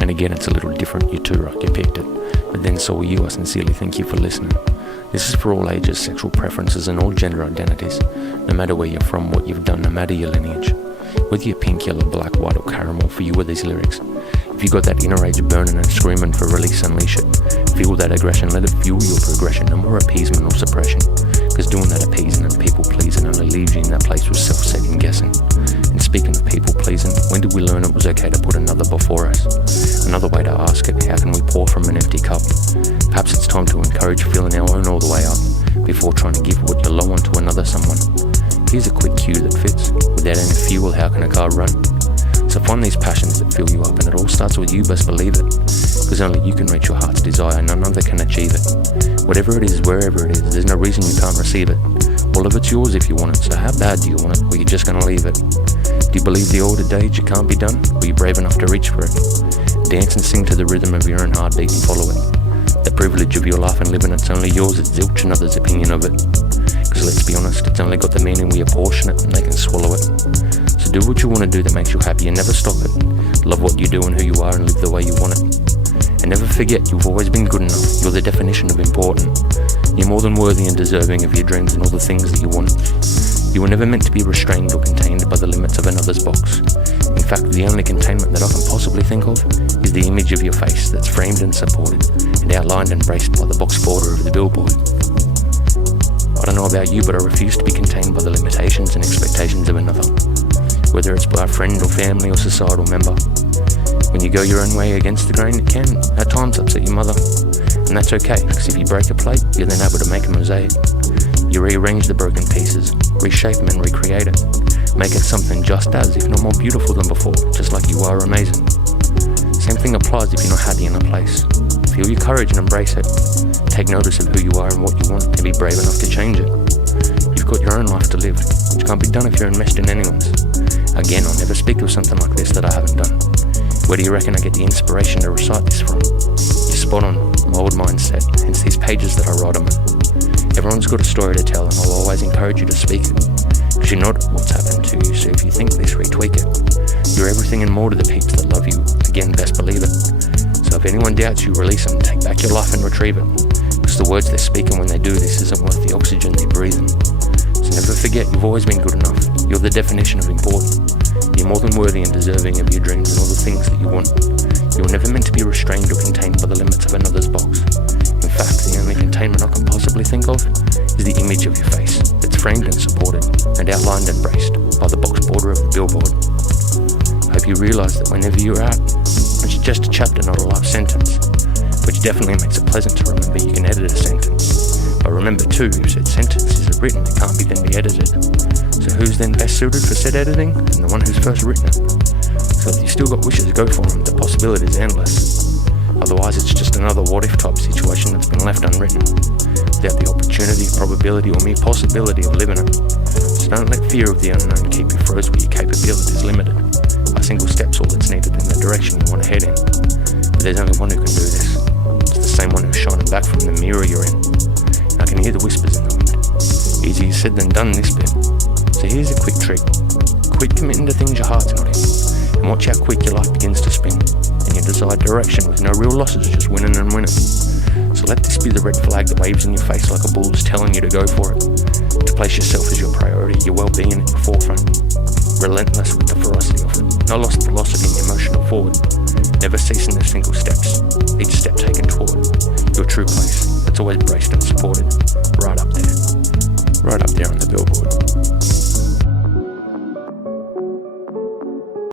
And again, it's a little different. You too, right? You picked it. But then so will you. I sincerely thank you for listening. This is for all ages, sexual preferences, and all gender identities. No matter where you're from, what you've done, no matter your lineage. Whether you're pink, yellow, black, white, or caramel, for you are these lyrics. If you got that inner rage burning and screaming for release, unleash it. Feel that aggression, let it fuel your progression. No more appeasement or suppression. Because doing that appeasing and people pleasing only leaves you in that place with self-second guessing. And speaking of people pleasing, when did we learn it was okay to put another before us? Another way to ask it, how can we pour from an empty cup? Perhaps it's time to encourage filling our own all the way up, before trying to give what you're low on to another someone. Here's a quick cue that fits. Without any fuel, how can a car run? So find these passions that fill you up, and it all starts with you, best believe it. Because only you can reach your heart's desire, none other can achieve it. Whatever it is, wherever it is, there's no reason you can't receive it. All of it's yours if you want it, so how bad do you want it, or you're just gonna leave it? Do you believe the old adage, it can't be done, or you brave enough to reach for it? Dance and sing to the rhythm of your own heartbeat and follow it. The privilege of your life and living it's only yours, it's zilch another's opinion of it. Because let's be honest, it's only got the meaning we apportion it, and they can swallow it. So do what you want to do that makes you happy and never stop it. Love what you do and who you are and live the way you want it. And never forget you've always been good enough, you're the definition of important. You're more than worthy and deserving of your dreams and all the things that you want. You were never meant to be restrained or contained by the limits of another's box. In fact, the only containment that I can possibly think of is the image of your face that's framed and supported and outlined and braced by the box border of the Billboard. I don't know about you, but I refuse to be contained by the limitations and expectations of another, whether it's by a friend or family or societal member. When you go your own way against the grain, it can at times upset your mother, and that's okay, because if you break a plate, you're then able to make a mosaic. You rearrange the broken pieces, reshape them and recreate it, make it something just as, if not more beautiful than before, just like you are amazing. Same thing applies if you're not happy in a place. Feel your courage and embrace it. Take notice of who you are and what you want, and be brave enough to change it. You've got your own life to live, which can't be done if you're enmeshed in anyone's. Again, I'll never speak of something like this that I haven't done. Where do you reckon I get the inspiration to recite this from? You're spot on, my old mindset, hence these pages that I write them in. Everyone's got a story to tell, and I'll always encourage you to speak it. Because you're not what's happened to you, so if you think this, retweak it. You're everything and more to the peeps that love you. Again, best believe it. So if anyone doubts you, release them, take back your life and retrieve it. Because the words they're speaking when they do this isn't worth the oxygen they breathe in. So never forget, you've always been good enough. You're the definition of important. You're more than worthy and deserving of your dreams and all the things that you want. You were never meant to be restrained or contained by the limits of another's box. In fact, the only containment I can possibly think of is the image of your face that's framed and supported and outlined and braced by the box border of the Billboard. I hope you realise that whenever you're out, it's just a chapter, not a life sentence, which definitely makes it pleasant to remember you can edit a sentence. But remember too, you said sentences are written, it can't be then be edited. So who's then best suited for said editing? And the one who's first written it. So if you still got wishes, go for them, the possibility is endless. Otherwise it's just another what-if type situation that's been left unwritten, without the opportunity, probability or mere possibility of living it. So don't let fear of the unknown keep you froze where your capability is limited. A single step's all that's needed in the direction you want to head in. But there's only one who can do this. It's the same one who's shining back from the mirror you're in. I can hear the whispers in the wind. Easier said than done, this bit. So here's a quick trick. Quit committing to things your heart's not in, and watch how quick your life begins to spin in your desired direction with no real losses, just winning and winning. So let this be the red flag that waves in your face like a bull is telling you to go for it. To place yourself as your priority, your well-being at your forefront. Relentless with the ferocity of it. No lost velocity in your motion forward. Never ceasing the single steps, each step taken toward your true place that's always braced and supported. Right up there on the Billboard.